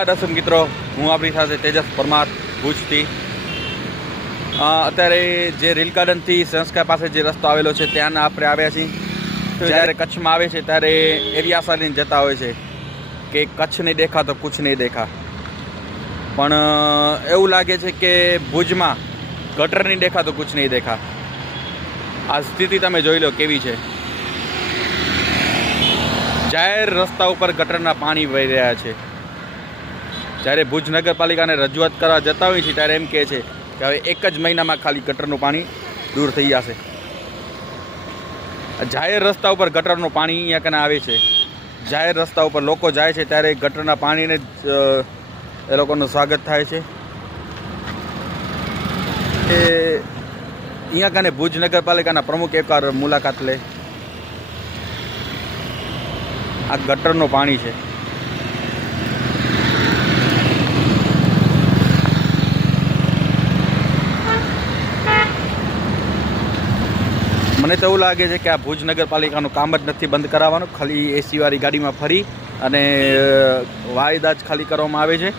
નમસ્કાર દર્શક મિત્રો, હું આપણી સાથે તેજસ પરમાર ભુજથી. અત્યારે જે રીલ ગાર્ડનથી સંસ્કાર પાસે જે રસ્તો આવેલો છે ત્યાં આપણે આવ્યા છીએ. જ્યારે કચ્છમાં આવે છે ત્યારે એવી આશા લઈને જતા હોય છે કે કચ્છ નહીં દેખા તો કુછ નહીં દેખા. પણ એવું લાગે છે કે ભુજમાં ગટર નહીં દેખા તો કુછ નહીં દેખા. આ સ્થિતિ તમે જોઈ લો કેવી છે. જાહેર રસ્તા ઉપર ગટરના પાણી વહી રહ્યા છે. જ્યારે ભુજ નગરપાલિકાને રજૂઆત કરવા જતા હોય છે ત્યારે એમ કહે છે કે હવે એક જ મહિનામાં ખાલી ગટરનું પાણી દૂર થઈ જશે. જાહેર રસ્તા ઉપર ગટરનું પાણી અહીંયા કને આવે છે. જાહેર રસ્તા ઉપર લોકો જાય છે ત્યારે ગટરના પાણીને જ એ લોકોનું સ્વાગત થાય છે. એ અહીંયા કને ભુજ નગરપાલિકાના પ્રમુખ એકવાર મુલાકાત લે. આ ગટરનું પાણી છે. મને તો એવું લાગે છે કે આ ભુજ નગરપાલિકાનું કામ જ નથી બંધ કરાવવાનું. ખાલી એસીવાળી ગાડીમાં ફરી અને વાયદા જ ખાલી કરવામાં આવે છે.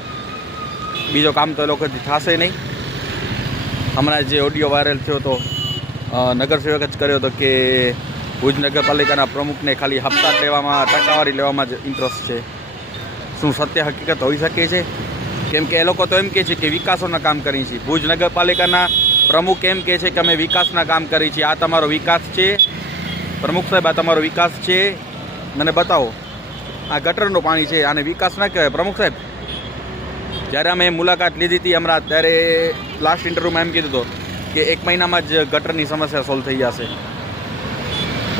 બીજો કામ તો એ લોકોથી થશે નહીં. હમણાં જે ઓડિયો વાયરલ થયો હતો, નગરસેવક જ કર્યો હતો કે ભુજ નગરપાલિકાના પ્રમુખને ખાલી હપ્તા લેવામાં, ટકાવારી લેવામાં જ ઇન્ટરેસ્ટ છે. શું સત્ય હકીકત હોઈ શકે છે? કેમ કે એ લોકો તો એમ કહે છે કે વિકાસોના કામ કરીએ છીએ. ભુજ નગરપાલિકાના પ્રમુખ એમ કહે છે કે અમે વિકાસના કામ કરીએ છીએ. આ તમારો વિકાસ છે પ્રમુખ સાહેબ? આ તમારો વિકાસ છે? મને બતાવો. આ ગટરનું પાણી છે, આને વિકાસ ના કહેવાય પ્રમુખ સાહેબ. જ્યારે અમે મુલાકાત લીધી હતી હમણાં, ત્યારે લાસ્ટ ઇન્ટરવ્યૂમાં એમ કીધું હતું કે એક મહિનામાં જ ગટરની સમસ્યા સોલ્વ થઈ જશે.